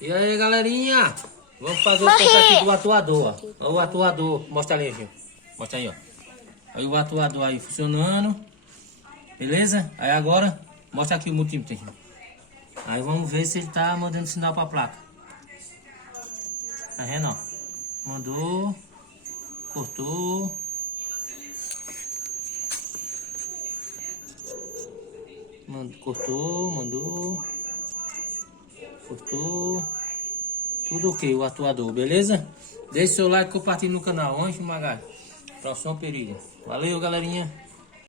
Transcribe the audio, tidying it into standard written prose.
E aí, galerinha? Vamos fazer o teste aqui do atuador, ó. Ó o atuador. Mostra ali, Gil. Mostra aí, ó. Aí o atuador aí funcionando. Beleza? Aí agora, mostra aqui o multímetro, Gil. Aí vamos ver se ele tá mandando sinal pra placa. Tá vendo, ó? Mandou. Cortou. Cortou, mandou. Cortou. Tudo ok, o atuador, beleza? Deixe seu like e compartilhe no canal. Anjo Magalho. Profissão Perigo. Valeu, galerinha.